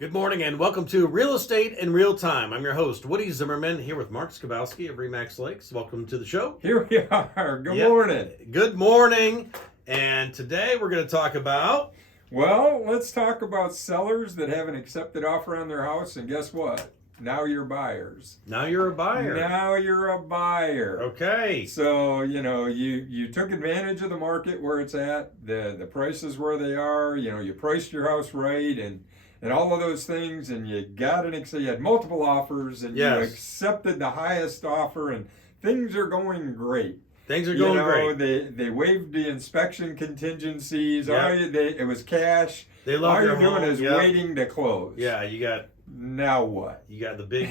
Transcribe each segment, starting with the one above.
Good morning and welcome to Real Estate in Real Time. I'm your host, Woody Zimmerman, here with Mark Skabowski of Remax Lakes. Welcome to the show. Here we are. Good Yep. morning. Good morning. And today we're going to talk about... Well, let's talk about sellers that have an accepted offer on their house, and guess what? Now you're buyers. Now you're a buyer. Now you're a buyer. Okay. So, you took advantage of the market where it's at, the prices where they are, you priced your house right and all of those things, and you got you had multiple offers, and Yes. you accepted the highest offer, and things are going great. Things are going great. They waived the inspection contingencies. Yep. It was cash. They love All your you're doing home. is Yep. waiting to close. Yeah, you got Now what? the big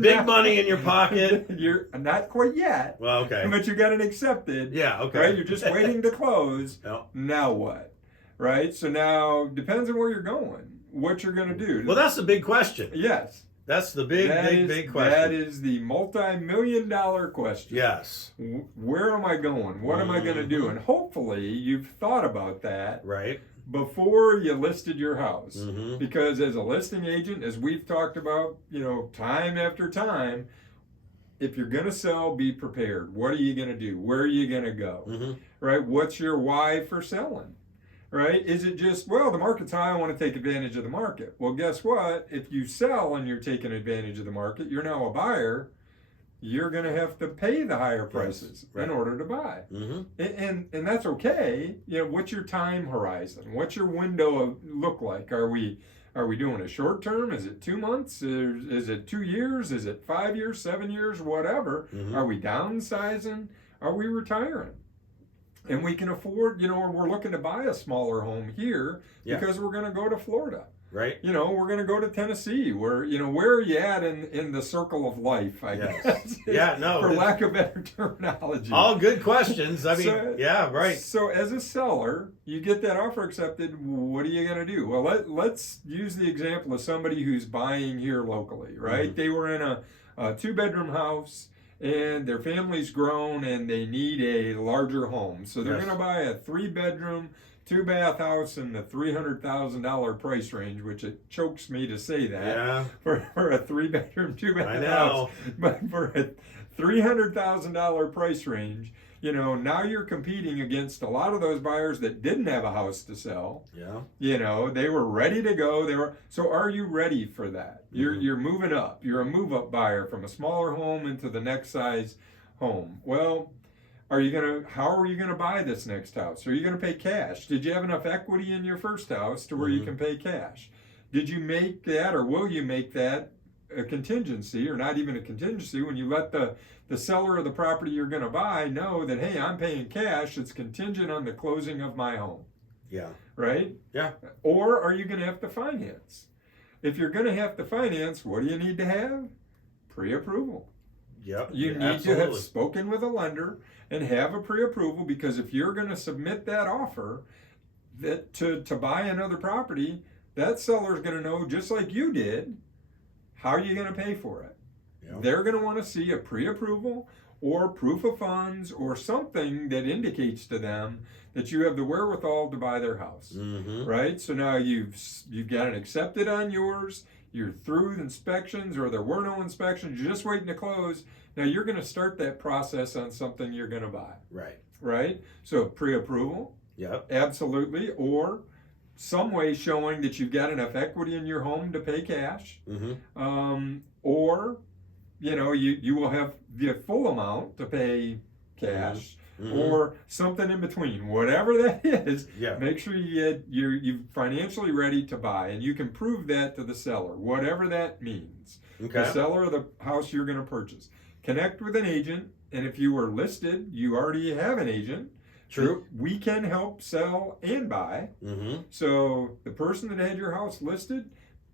big money in your pocket. You're not quite yet. Well, okay. But you got it accepted. Yeah, okay. Right? You're just waiting to close. Yep. Now what? Right? So now depends on where you're going. What you're going to do. Well, that's the big question. Yes. That's the big question. That is the multi-million-dollar question. Yes. Where am I going? What am I going to do? And hopefully you've thought about that Right. before you listed your house. Mm-hmm. Because as a listing agent, as we've talked about, time after time, if you're going to sell, be prepared. What are you going to do? Where are you going to go? Mm-hmm. Right? What's your why for selling? Right? Is it just, well, the market's high, I want to take advantage of the market? Well, guess what? If you sell and you're taking advantage of the market, you're now a buyer, you're going to have to pay the higher prices Right. in order to buy. Mm-hmm. And that's okay. What's your time horizon? What's your window look like? Are we doing a short term? Is it 2 months? Is it 2 years? Is it 5 years, 7 years, whatever? Mm-hmm. Are we downsizing? Are we retiring? And we can afford, we're looking to buy a smaller home here because we're going to go to Florida. Right. We're going to go to Tennessee. Where are you at in the circle of life, I guess? Yeah, no. For lack of better terminology. All good questions. I mean, yeah, right. So as a seller, you get that offer accepted. What are you going to do? Well, let's use the example of somebody who's buying here locally, right? Mm-hmm. They were in a 2-bedroom house, and their family's grown and they need a larger home. So they're going to buy a 3-bedroom, 2-bath house in the $300,000 price range, which it chokes me to say that. Yeah. For a 3-bedroom, 2-bath I know. house. But for a $300,000 price range, now you're competing against a lot of those buyers that didn't have a house to sell. Yeah. They were ready to go. So are you ready for that? Mm-hmm. You're moving up. You're a move-up buyer from a smaller home into the next size home. Well, how are you gonna buy this next house? Are you gonna pay cash? Did you have enough equity in your first house to where you can pay cash? Did you make that, or will you make that a contingency, or not even a contingency, when you let the seller of the property you're going to buy know that, hey, I'm paying cash, it's contingent on the closing of my home? Yeah. Right? Yeah. Or are you going to have to finance? If you're going to have to finance, what do you need to have? Pre-approval. Yep. You need to have spoken with a lender and have a pre-approval, because if you're going to submit that offer that to buy another property, that seller's going to know, just like you did, how are you going to pay for it? Yep. They're going to want to see a pre-approval or proof of funds or something that indicates to them that you have the wherewithal to buy their house. Mm-hmm. Right? So now you've got it accepted on yours. You're through the inspections, or there were no inspections. You're just waiting to close. Now you're going to start that process on something you're going to buy. Right. Right? So pre-approval. Yep. Absolutely. Or some way showing that you've got enough equity in your home to pay cash. Mm-hmm. Or you will have the full amount to pay cash. Mm-hmm. Or something in between, whatever that is. Yeah. Make sure you're financially ready to buy, and you can prove that to the seller, whatever that means. Okay. The seller of the house you're going to purchase. Connect with an agent, and if you were listed, you already have an agent. True. We can help sell and buy. Mm-hmm. So the person that had your house listed,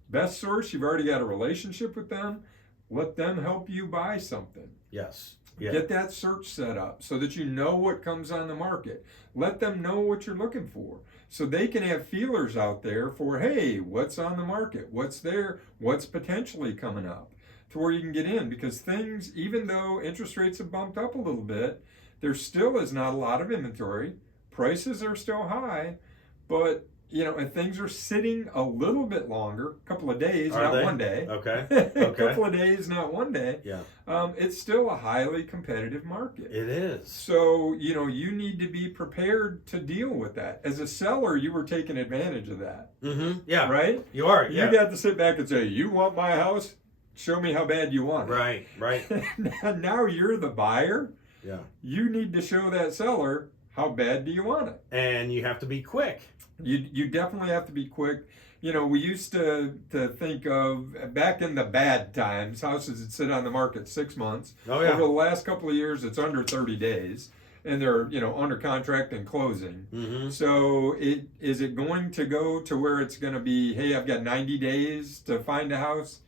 best source, you've already got a relationship with them. Let them help you buy something. Yes. Yeah. Get that search set up so that you know what comes on the market. Let them know what you're looking for, so they can have feelers out there for, hey, what's on the market? What's there? What's potentially coming up? To where you can get in, because things, even though interest rates have bumped up a little bit, there still is not a lot of inventory. Prices are still high, but and things are sitting a little bit longer, a couple of days, Are not they? 1 day. Okay. A Okay. couple of days, not 1 day. Yeah. It's still a highly competitive market. It is. So, you need to be prepared to deal with that. As a seller, you were taking advantage of that, Mm-hmm. Yeah. right? You are. Yeah. You got to sit back and say, you want my house? Show me how bad you want it. Right. Right. Now you're the buyer. Yeah. You need to show that seller how bad do you want it. And you have to be quick. You definitely have to be quick. We used to think of, back in the bad times, houses that sit on the market 6 months. Oh yeah. Over the last couple of years, it's under 30 days, and they're under contract and closing. Mm-hmm. So is it going to go to where it's going to be, hey, I've got 90 days to find a house?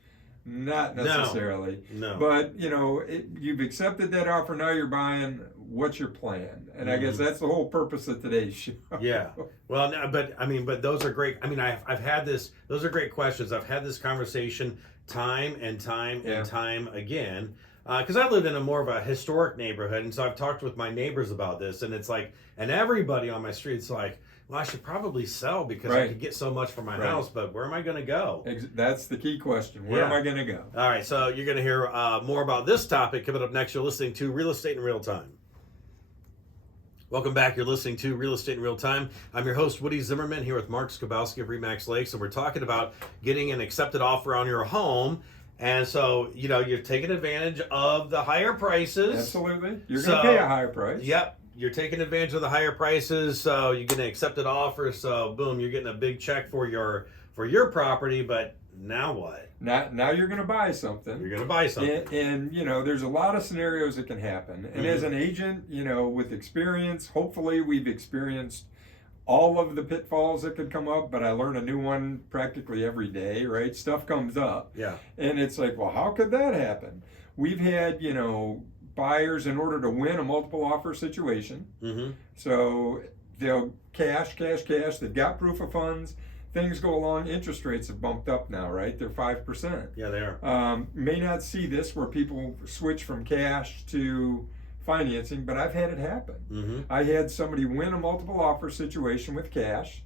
Not necessarily. No. But you've accepted that offer. Now you're buying. What's your plan? And I guess Mm-hmm. that's the whole purpose of today's show. Yeah. Well, no, but those are great. I mean, I've had this. Those are great questions. I've had this conversation time and time Yeah. and time again. Because I lived in a more of a historic neighborhood, and so I've talked with my neighbors about this, and it's like, and everybody on my street's like, well, I should probably sell because I Right. could get so much for my Right. house, but where am I going to go? That's the key question. Where am Yeah. I going to go? All right, so you're going to hear more about this topic coming up next. You're listening to Real Estate in Real Time. Welcome back. You're listening to Real Estate in Real Time. I'm your host, Woody Zimmerman, here with Mark Skabowski of RE/MAX Lakes, and we're talking about getting an accepted offer on your home. And so, you're taking advantage of the higher prices. Absolutely. You're going to pay a higher price. Yep. You're taking advantage of the higher prices, so you get an accepted offer. So, boom, you're getting a big check for your property. But now what? Now you're going to buy something. You're going to buy something. And there's a lot of scenarios that can happen. And as an agent, with experience, hopefully we've experienced all of the pitfalls that could come up, but I learn a new one practically every day, right? Stuff comes up. Yeah. And it's like, well, how could that happen? We've had, buyers, in order to win a multiple offer situation. Mm-hmm. So they'll cash. They've got proof of funds. Things go along. Interest rates have bumped up now, right? They're 5%. Yeah, they are. May not see this where people switch from cash to financing, but I've had it happen. Mm-hmm. I had somebody win a multiple offer situation with cash.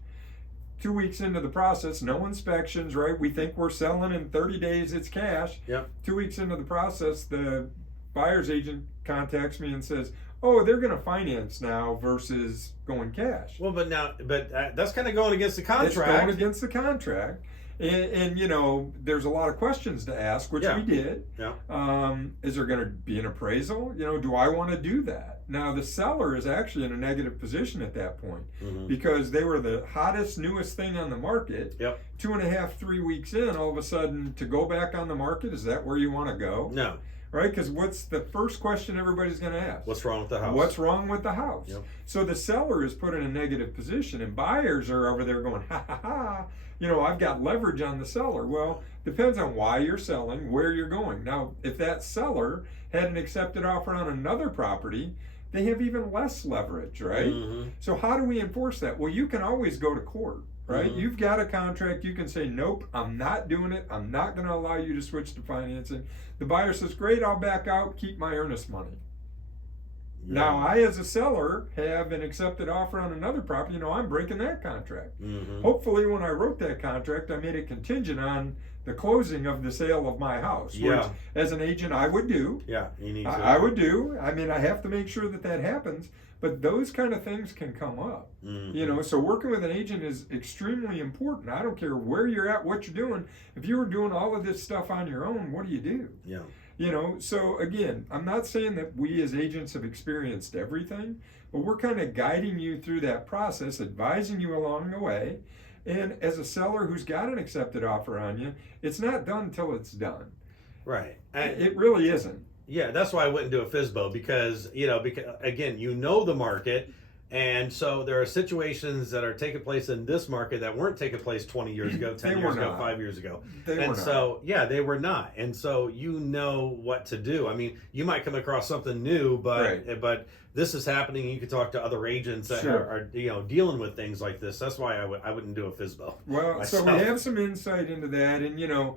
2 weeks into the process, no inspections, right? We think we're selling in 30 days, it's cash. Yep. 2 weeks into the process, the buyer's agent contacts me and says, oh, they're going to finance now versus going cash. Well, but that's kind of going against the contract. It's going against the contract. And there's a lot of questions to ask, which we did. Yeah. Is there going to be an appraisal? Do I want to do that? Now, the seller is actually in a negative position at that point because they were the hottest, newest thing on the market. Yep. 2.5, 3 weeks in, all of a sudden, to go back on the market, is that where you want to go? No. Right? Because what's the first question everybody's going to ask? What's wrong with the house? What's wrong with the house? Yep. So the seller is put in a negative position, and buyers are over there going, ha ha ha, I've got leverage on the seller. Well, depends on why you're selling, where you're going. Now, if that seller had an accepted offer on another property, they have even less leverage, right? Mm-hmm. So how do we enforce that? Well, you can always go to court, right? Mm-hmm. You've got a contract. You can say, nope, I'm not doing it. I'm not going to allow you to switch to financing. The buyer says, great, I'll back out, keep my earnest money. Yeah. Now, I, as a seller, have an accepted offer on another property. I'm breaking that contract. Mm-hmm. Hopefully, when I wrote that contract, I made it contingent on the closing of the sale of my house, which, as an agent, I would do. Yeah, you need to. I would do. I mean, I have to make sure that happens. But those kind of things can come up. Mm-hmm. So working with an agent is extremely important. I don't care where you're at, what you're doing. If you were doing all of this stuff on your own, what do you do? Yeah. So again, I'm not saying that we as agents have experienced everything, but we're kind of guiding you through that process, advising you along the way. And as a seller who's got an accepted offer on you, it's not done until it's done. Right. It really isn't. Yeah, that's why I wouldn't do a FSBO because again, the market. And so there are situations that are taking place in this market that weren't taking place 20 years ago, 10 years ago, 5 years ago. They were not. And so you know what to do. I mean, you might come across something new, but this is happening. You can talk to other agents that are dealing with things like this. That's why I wouldn't do a FSBO. Well, myself. So we have some insight into that. And,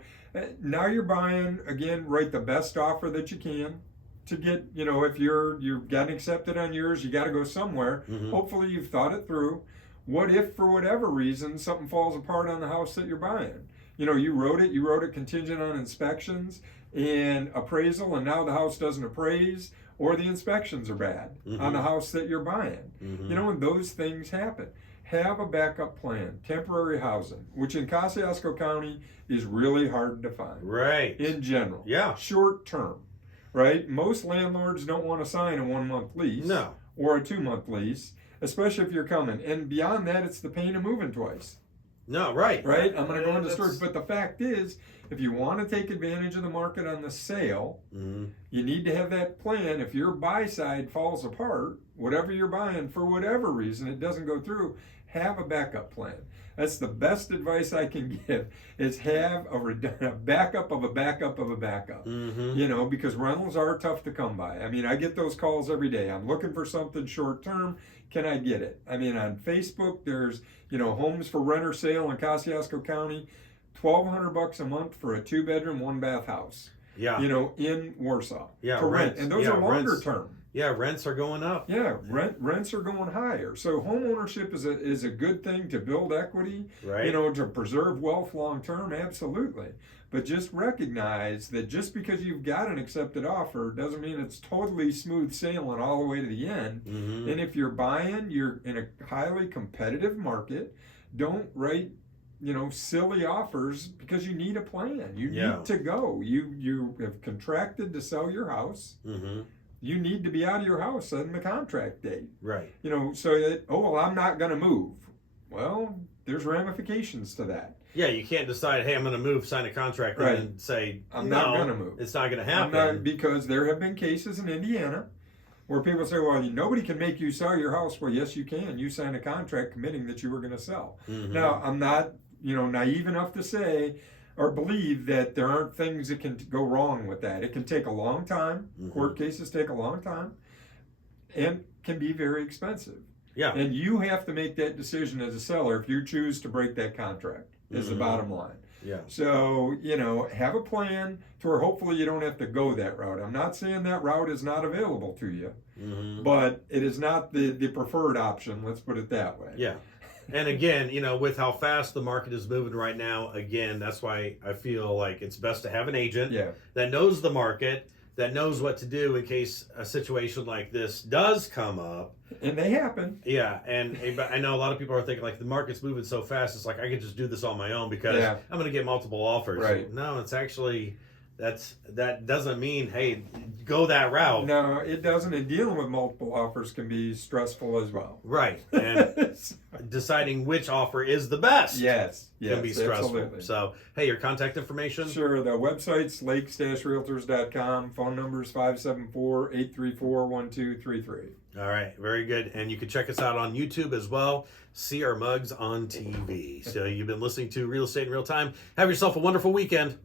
now you're buying, again, write the best offer that you can. To get, if you've gotten accepted on yours, you got to go somewhere. Mm-hmm. Hopefully you've thought it through. What if, for whatever reason, something falls apart on the house that you're buying? You know, you wrote it contingent on inspections and appraisal, and now the house doesn't appraise, or the inspections are bad on the house that you're buying. You know, and those things happen. Have a backup plan, temporary housing, which in Kosciuszko County is really hard to find. Right. In general. Yeah. Short term, right? Most landlords don't want to sign a 1 month lease. No. Or a 2 month lease, especially if you're coming. And beyond that, it's the pain of moving twice. No, right. Right? I'm going to go into storage. But the fact is, if you want to take advantage of the market on the sale, you need to have that plan. If your buy side falls apart, whatever you're buying, for whatever reason, it doesn't go through, have a backup plan. That's the best advice I can give, is have a backup of a backup of a backup. You know, because rentals are tough to come by. I mean, I get those calls every day. I'm looking for something short term. Can I get it? I mean, on Facebook, there's, you know, homes for renter sale in Kosciuszko County, $1,200 a month for a 2-bedroom, 1-bath house. Yeah. You know, in Warsaw. Yeah. For rent. And those are longer term. Yeah, rents are going up. Yeah, rents are going higher. So home ownership is a good thing to build equity, Right. you know, to preserve wealth long term, absolutely. But just recognize that just because you've got an accepted offer doesn't mean it's totally smooth sailing all the way to the end. And if you're buying, you're in a highly competitive market. Don't write, you know, silly offers, because you need a plan. You need to go. You have contracted to sell your house. You need to be out of your house on the contract date. Right. You know, so that, oh, well, I'm not going to move. Well, there's ramifications to that. Yeah, you can't decide, hey, I'm going to move, sign a contract, Right. and say, I'm no, not going to move. It's not going to happen. Because there have been cases in Indiana where people say, well, nobody can make you sell your house. Well, yes, you can. You signed a contract committing that you were going to sell. Now, I'm not, you know, naive enough to say or believe that there aren't things that can go wrong with that. It can take a long time. Court cases take a long time and can be very expensive. Yeah. And you have to make that decision as a seller if you choose to break that contract, is the bottom line. Yeah. So, you know, have a plan to where hopefully you don't have to go that route. I'm not saying that route is not available to you, but it is not the preferred option, let's put it that way. Yeah. And again, you know, with how fast the market is moving right now, again, that's why I feel like it's best to have an agent that knows the market, that knows what to do in case a situation like this does come up. And they happen. Yeah, and but I know a lot of people are thinking, like, the market's moving so fast, it's like I could just do this on my own because I'm going to get multiple offers. Right. No, it's actually, that doesn't mean, hey, go that route. No, it doesn't. And dealing with multiple offers can be stressful as well. Right. And deciding which offer is the best. Yes. Can be stressful. Absolutely. So, hey, your contact information? Sure. The website's lakes-realtors.com. Phone number is 574-834-1233. All right. Very good. And you can check us out on YouTube as well. See our mugs on TV. So you've been listening to Real Estate in Real Time. Have yourself a wonderful weekend.